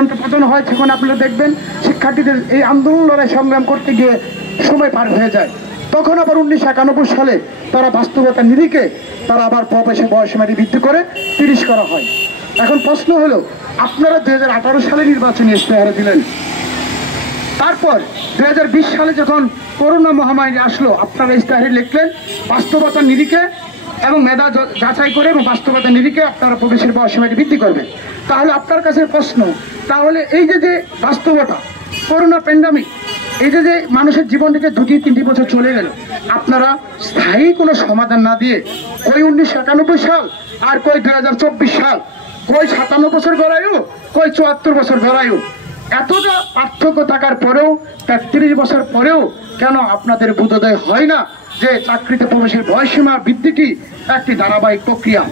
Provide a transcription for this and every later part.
গণতন্ত্র পতন হয় তখন আপনারা দেখবেন শিক্ষার্থীদের এই আন্দোলন লড়াই সংগ্রাম করতে গিয়ে সময় পার হয়ে যায়। তখন আবার 1991 সালে তারা বাস্তবতা নিরিখে তারা আবার প্রবেশের বয়সীমাটি বৃদ্ধি করে 30 করা হয়। এখন প্রশ্ন হলো, আপনারা 2018 সালে নির্বাচনী ইশতেহার দিলেন, তারপর 2020 সালে যখন করোনা মহামারী আসলো আপনারা ইশতেহারে লিখলেন বাস্তবতা নিরিখে এবং মেধা যাচাই করে এবং বাস্তবতা নিরিখে আপনারা প্রবেশের বয়সীমাটি বৃদ্ধি করবেন। তাহলে আপনার কাছে প্রশ্ন, তাহলে এই যে বাস্তবতা করোনা প্যান্ডামিক, এই যে মানুষের জীবন থেকে 2-3 বছর চলে গেল, আপনারা স্থায়ী কোনো সমাধান না দিয়ে কই 1991 সাল আর কই 2024 সাল, কই 57 বছর গড়ায়ু, কই 74 বছর গড়ায়ু, এতটা পার্থক্য থাকার পরেও 33 বছর পরেও কেন আপনাদের বোধোদয় হয় না যে চাকরিতে প্রবেশের বয়সীমা বৃদ্ধিটি একটি ধারাবাহিক প্রক্রিয়া?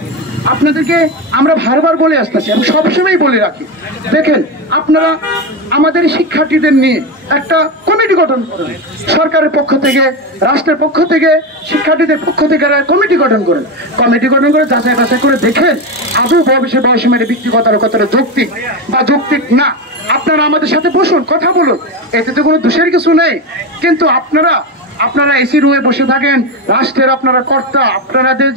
আপনাদেরকে আমরা বারবার বলে আসতেছি এবং সবসময় বলে রাখি, দেখেন আপনারা আমাদের শিক্ষার্থীদের নিয়ে একটা কমিটি গঠন করেন, সরকারের পক্ষ থেকে, রাষ্ট্রের পক্ষ থেকে, শিক্ষার্থীদের পক্ষ থেকে কমিটি গঠন করেন। কমিটি গঠন করে যাচাই বাছাই করে দেখেন আদৌ প্রবেশের বয়সীমার ব্যক্তিগত কতটা যৌক্তিক বা যৌক্তিক না। আপনারা আমাদের সাথে বসুন, কথা বলুন, এতে তো কোনো দোষের কিছু নেই। কিন্তু আপনারা এসি রুমে বসে থাকেন, রাষ্ট্রের আপনারা কর্তা, আপনাদের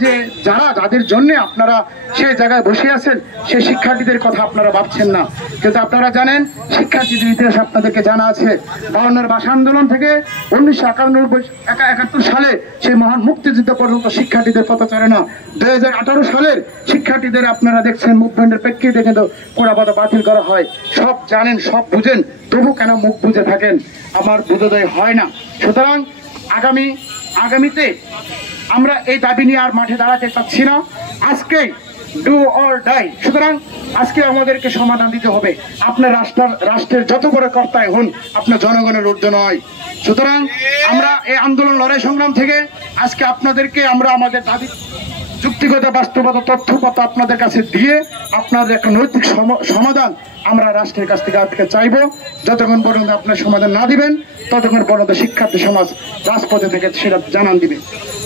যাদের জন্য আপনারা সেই জায়গায় বসে আছেন সেই শিক্ষার্থীদের কথা আপনারা ভাবছেন না। কিন্তু আপনারা জানেন শিক্ষার্থীদের ইতিহাস আপনাদেরকে জানা আছে। 52 ভাষা আন্দোলন থেকে 1971 সালে সেই মহান মুক্তিযুদ্ধ পর্যন্ত শিক্ষার্থীদের পথচারণা, 2018 সালের শিক্ষার্থীদের আপনারা দেখছেন মুভমেন্টের প্রেক্ষিতে কিন্তু পুরাপদা বাতিল করা হয়। সব জানেন, সব বুঝেন, তবু কেন মুখ বুঝে থাকেন? আমার বোধোদয় হয় না। সুতরাং আগামীতে আমরা এই দাবি নিয়ে আর মাঠে দাঁড়াতে চাচ্ছি না, আজকেই ডু অর ডাই। সুতরাং আজকে আমাদেরকে সমাধান দিতে হবে। আপনার রাষ্ট্রের যত বড় কর্তাই হন, আপনার জনগণের ঊর্ধ্বে নয়। সুতরাং আমরা এই আন্দোলন লড়াই সংগ্রাম থেকে আজকে আপনাদেরকে আমরা আমাদের দাবি যুক্তিগত বাস্তবতা তথ্যপত্র আপনাদের কাছে দিয়ে আপনাদের একটা নৈতিক সমাধান আমরা রাষ্ট্রের কাছ থেকে চাইব। যতক্ষণ পর্যন্ত আপনার সমাধান না দিবেন ততক্ষণ পর্যন্ত শিক্ষার্থী সমাজ রাজপথে থেকে সেটা জানান দিবে।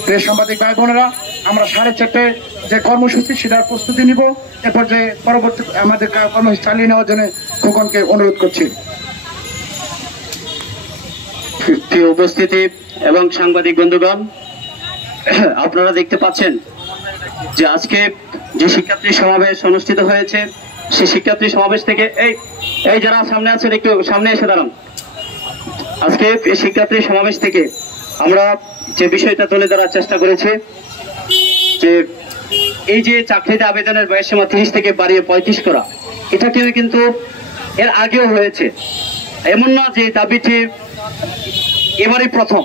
প্রিয় সাংবাদিক ভাই বোনেরা, আমরা 4:30 যে কর্মসূচি সেটার প্রস্তুতি নিব। এরপর যে পরবর্তী আমাদের কর্মসূচি চালিয়ে নেওয়ার জন্য খোকনকে অনুরোধ করছি। প্রিয় উপস্থিতি এবং সাংবাদিক বন্ধুগণ, আপনারা দেখতে পাচ্ছেন যে আজকে যে শিক্ষার্থী সমাবেশ অনুষ্ঠিত হয়েছে, সেই শিক্ষার্থী সমাবেশ থেকে এই যারা সামনে আছেন একটু সামনে এসে দাঁড়ান। আজকে এই শিক্ষার্থী সমাবেশ থেকে আমরা যে বিষয়টা তুলে ধরার চেষ্টা করেছি যে এই যে চাকরিতে আবেদনের বয়সসীমা 30 থেকে বাড়িয়ে 35 করা, এটা কিন্তু এর আগেও হয়েছে, এমন না যে দাবিটি এবারই প্রথম।